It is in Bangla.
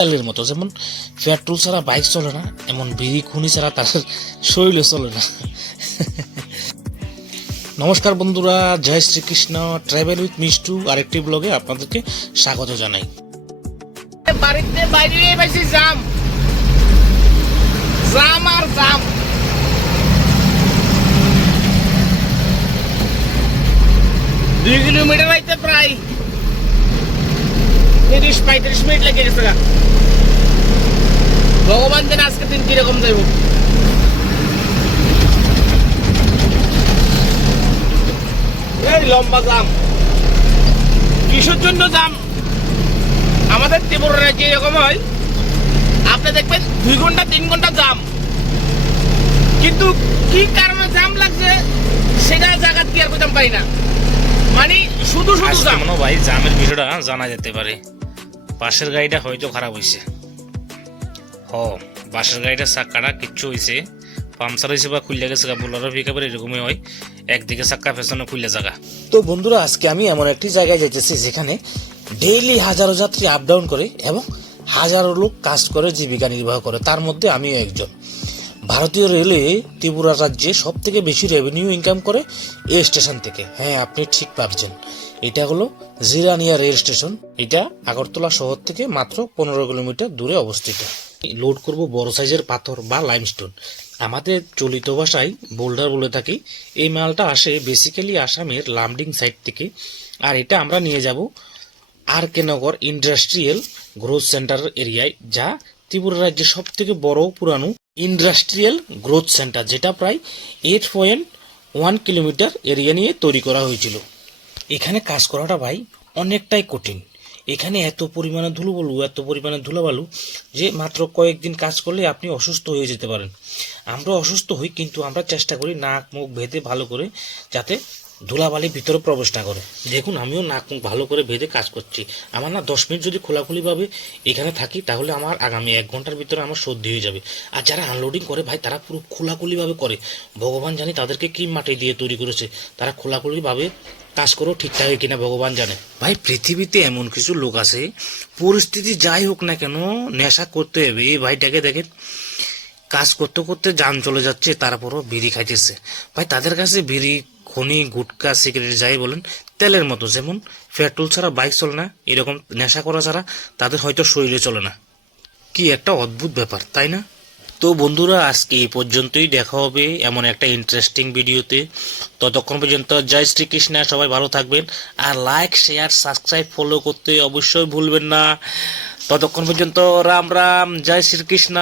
তেলের মতো। যেমন পেট্রোল ছাড়া বাইক চলে না, এমন বিড়ি খুনি ছাড়া তার শরীরে চলে না। নমস্কার বন্ধুরা, জয় শ্রীকৃষ্ণ। ট্রাভেল উইথ মিষ্টু আরেকটি ব্লগে আপনাদেরকে স্বাগত জানাই। বাড়িতে বাইরে বেশি জাম জাম আর জাম। 2 কিলোমিটার আইতে প্রায় 30-35 মিনিট লেগে গেছে। ভগবান জানে আজকে দিন কিরকম যাইব। এই লম্বা জাম, কিসের জন্য জাম? আমাদের ত্রিপুরা রাজ্যে এরকম হয়, আপনি দেখবেন 2 ঘন্টা 3 ঘন্টা জাম, কিন্তু কি কারণে জাম লাগছে সেটা জায়গা কি আর বুঝতে পারি না। মানে শুধু জাম। মনে ভাই জামের বিষয়টা জানা যেতে পারে। পাশের গাড়িটা হয়তো খারাপ হয়েছে। বাসের গাড়িটা চাক্কাটা কিচ্ছু হয়েছে, পাংচার হয়েছে বা খুললে গেছে। বোলারো পিকআপের এরকমই হয়, একদিকে চাক্কা পেছনে খুললে জায়গা। তো বন্ধুরা, আজকে আমি এমন একটি জায়গায় যাইতেছি যেখানে ডেইলি হাজারো যাত্রী আপ ডাউন করে এবং হাজারো লোক কাজ করে, জীবিকা নির্বাহ করে। তার মধ্যে আমিও একজন। ভারতীয় রেলওয়ে ত্রিপুরা রাজ্যে সব থেকে বেশি রেভিনিউ ইনকাম করে এই স্টেশন থেকে। হ্যাঁ, আপনি ঠিক ভাবছেন, এটা হলো জিরানিয়া রেল স্টেশন। এটা আগরতলা শহর থেকে মাত্র 15 কিলোমিটার দূরে অবস্থিত। লোড করব বড় সাইজের পাথর বা লাইমস্টোন, আমাদের চলিত ভাষায় বোল্ডার বলে থাকি। এই মালটা আসে বেসিক্যালি আসামের লামডিং সাইড থেকে, আর এটা আমরা নিয়ে যাব আর কে নগর ইন্ডাস্ট্রিয়াল গ্রোথ সেন্টার এরিয়ায়, যা ত্রিপুরা রাজ্যের সব থেকে বড় পুরানো ইন্ডাস্ট্রিয়াল গ্রোথ সেন্টার, যেটা প্রায় 8.1 কিলোমিটার এরিয়া নিয়ে তৈরি করা হয়েছিল। এখানে কাজ করাটা ভাই অনেকটাই কঠিন। এখানে এত পরিমাণে ধুলোবালু যে মাত্র কয়েকদিন কাজ করলে আপনি অসুস্থ হয়ে যেতে পারেন। আমরা অসুস্থ হই, কিন্তু আমরা চেষ্টা করি নাক মুখ বেঁধে ভালো করে, যাতে ধুলাবালি ভিতরে প্রবেশ না করে। দেখুন, আমিও নাক মুখ ভালো করে বেঁধে কাজ করছি। আমার না 10 মিনিট যদি খোলাখুলিভাবে এখানে থাকি, তাহলে আমার আগামী 1 ঘন্টার ভিতরে আমার সর্দি হয়ে যাবে। আর যারা আনলোডিং করে ভাই, তারা পুরো খোলাখুলিভাবে করে। ভগবান জানে তাদেরকে কি মাটি দিয়ে তৈরি করেছে, তারা খোলাখুলিভাবে কাজ করো ঠিকঠাক কিনা ভগবান জানে। ভাই, পৃথিবীতে এমন কিছু লোক আছে, পরিস্থিতি যাই হোক না কেন নেশা করতে হবে। এই ভাইটাকে দেখেন, কাজ করতে করতে যান চলে যাচ্ছে, তারপরও বিড়ি খাইতেছে। ভাই, তাদের কাছে বিড়ি, খনি, গুটকা, সিগারেট যাই বলেন তেলের মতো। যেমন পেট্রোল ছাড়া বাইক চলে না, এরকম নেশা করা ছাড়া তাদের হয়তো শরীরে চলে না। কি একটা অদ্ভুত ব্যাপার, তাই না? তো বন্ধুরা, আজকে এই পর্যন্তই। দেখা হবে এমন একটা ইন্টারেস্টিং ভিডিওতে। ততক্ষণ পর্যন্ত জয় শ্রীকৃষ্ণ, সবাই ভালো থাকবেন। আর লাইক, শেয়ার, সাবস্ক্রাইব, ফলো করতে অবশ্যই ভুলবেন না। ততক্ষণ পর্যন্ত রাম রাম, জয় শ্রীকৃষ্ণ।